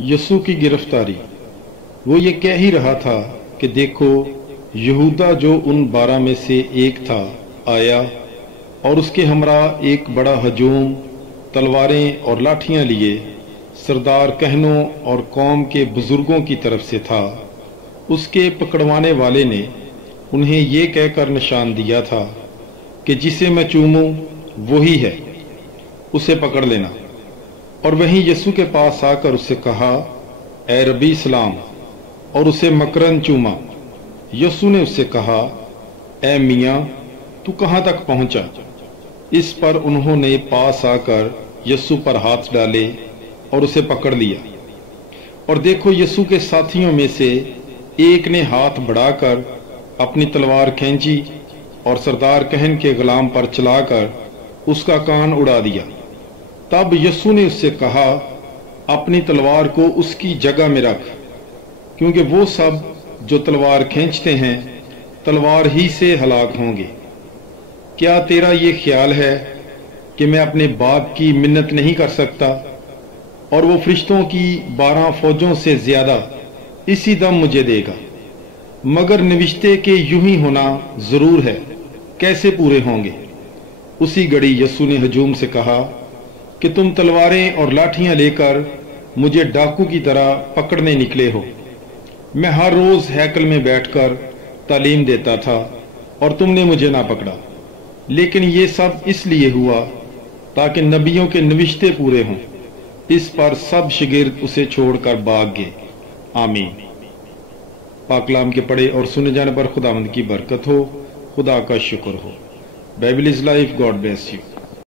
यसू की गिरफ्तारी। वो ये कह ही रहा था कि देखो, यहूदा जो उन 12 में से एक था आया और उसके हमरा एक बड़ा हजूम तलवारें और लाठियां लिए सरदार कहनों और कौम के बुजुर्गों की तरफ से था। उसके पकड़वाने वाले ने उन्हें ये कहकर निशान दिया था कि जिसे मैं चूमूं वही है, उसे पकड़ लेना। और वहीं यीशु के पास आकर उससे कहा, ए रबी सलाम, और उसे मकरन चूमा। यीशु ने उससे कहा, ए मियाँ, तू कहाँ तक पहुंचा? इस पर उन्होंने पास आकर यीशु पर हाथ डाले और उसे पकड़ लिया। और देखो, यीशु के साथियों में से एक ने हाथ बढ़ाकर अपनी तलवार खींची और सरदार कहन के गुलाम पर चलाकर उसका कान उड़ा दिया। तब यीशु ने उससे कहा, अपनी तलवार को उसकी जगह में रख, क्योंकि वो सब जो तलवार खींचते हैं तलवार ही से हलाक होंगे। क्या तेरा ये ख्याल है कि मैं अपने बाप की मिन्नत नहीं कर सकता और वो फरिश्तों की 12 फौजों से ज्यादा इसी दम मुझे देगा? मगर निविश्ते के यूं ही होना जरूर है, कैसे पूरे होंगे? उसी घड़ी यीशु ने हजूम से कहा कि तुम तलवारें और लाठियां लेकर मुझे डाकू की तरह पकड़ने निकले हो। मैं हर रोज हैकल में बैठकर तालीम देता था और तुमने मुझे ना पकड़ा, लेकिन ये सब इसलिए हुआ ताकि नबियों के नविश्ते पूरे हों। इस पर सब शागिर्द उसे छोड़कर भाग गए। आमीन। पाकलाम के पढ़े और सुने जाने पर खुदावंद की बरकत हो। खुदा का शुक्र हो। Bible is life. God bless you.